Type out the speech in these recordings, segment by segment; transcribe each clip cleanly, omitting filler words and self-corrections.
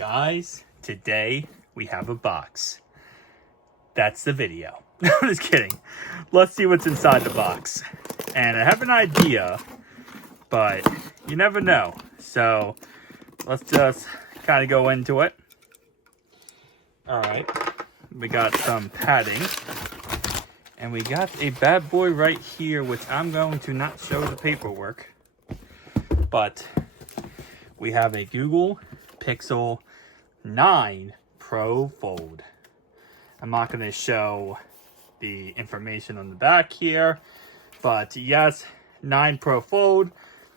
Guys, today we have a box. That's the video. I'm just kidding. Let's see what's inside the box. And I have an idea, but you never know. So let's just kind of go into it. Alright, we got some padding. And we got a bad boy right here, which I'm going to not show the paperwork. But we have a Google Pixel 9 Pro Fold. I'm not going to show the information on the back here, but yes, 9 Pro Fold.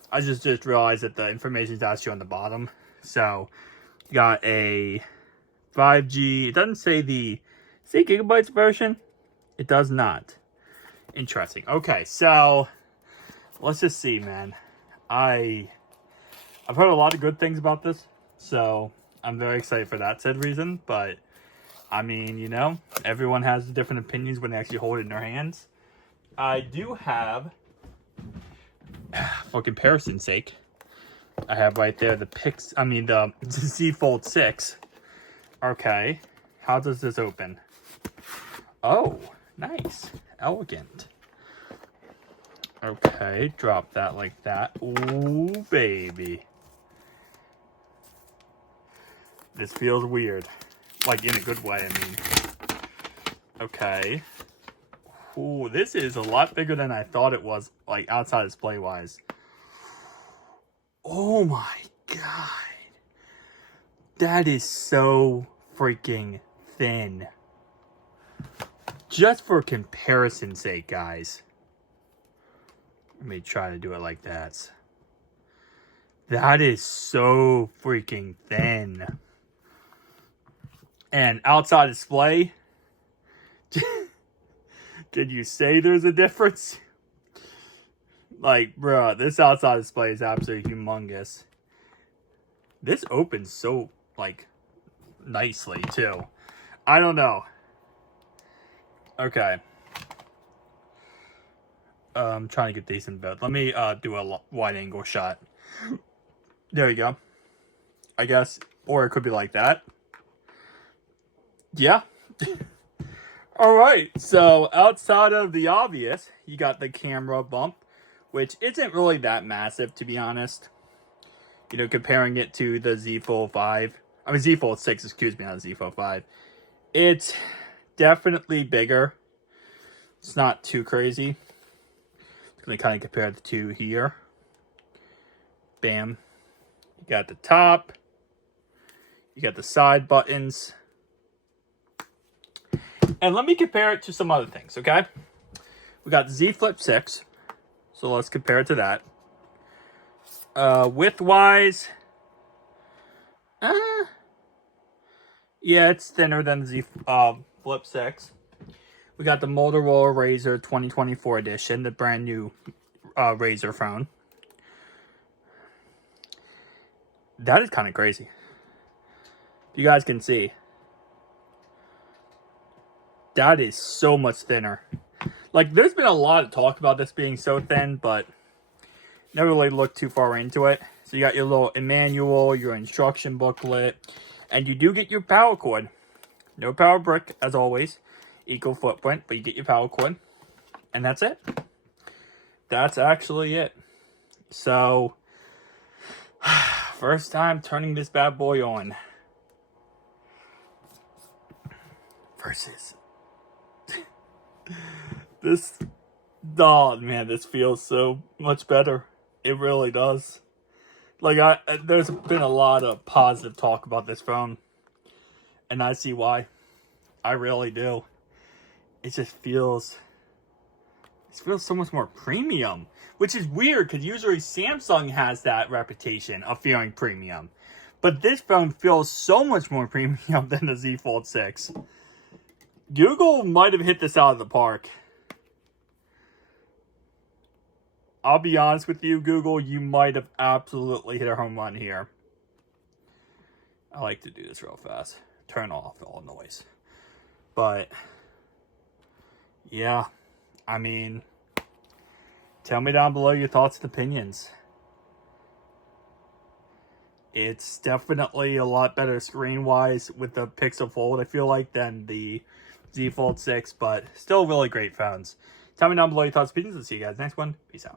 I just realized that the information is actually on the bottom. So, you got a 5G. It doesn't say the gigabytes version. It does not. Interesting. Okay, so let's just see, man. I've heard a lot of good things about this, so I'm very excited for that said reason. But I mean, you know, everyone has different opinions when they actually hold it in their hands. I do have, for comparison's sake, I have right there the Z Fold 6. Okay, how does this open? Oh, nice, elegant. Okay, drop that like that. Ooh, baby. This feels weird. Like, in a good way, I mean. Okay. Ooh, this is a lot bigger than I thought it was, like, outside display-wise. Oh my god. That is so freaking thin. Just for comparison's sake, guys. Let me try to do it like that. That is so freaking thin. And outside display, can you say there's a difference? Like, bruh, this outside display is absolutely humongous. This opens so, like, nicely, too. I don't know. Okay. I'm trying to get decent bed. Let me do a wide angle shot. There you go. I guess, or it could be like that. Yeah. Alright, so outside of the obvious, you got the camera bump, which isn't really that massive, to be honest. You know, comparing it to the Z Fold 5. I mean, Z Fold 6, excuse me, not Z Fold 5. It's definitely bigger. It's not too crazy. I'm going to kind of compare the two here. Bam. You got the top. You got the side buttons. And let me compare it to some other things, okay? We got the Z Flip 6. So let's compare it to that. Width-wise, yeah, it's thinner than the Z Flip 6. We got the Motorola Razr 2024 edition, the brand new Razr phone. That is kind of crazy. You guys can see. That is so much thinner. Like, there's been a lot of talk about this being so thin, but never really looked too far into it. So you got your little manual, your instruction booklet, and you do get your power cord. No power brick, as always. Eco footprint, but you get your power cord. And that's it. That's actually it. So, first time turning this bad boy on. Versus this. Oh man, this feels so much better. It really does. Like, there's been a lot of positive talk about this phone, and I see why. I really do. It just feels so much more premium, which is weird because usually Samsung has that reputation of feeling premium, but this phone feels so much more premium than the Z Fold 6. Google might have hit this out of the park. I'll be honest with you, Google, you might have absolutely hit a home run here. I like to do this real fast. Turn off all noise. But, yeah, I mean, tell me down below your thoughts and opinions. It's definitely a lot better screen-wise with the Pixel Fold, I feel like, than the Z Fold 6, but still really great phones. Tell me down below your thoughts, opinions, and see you guys next one. Peace out.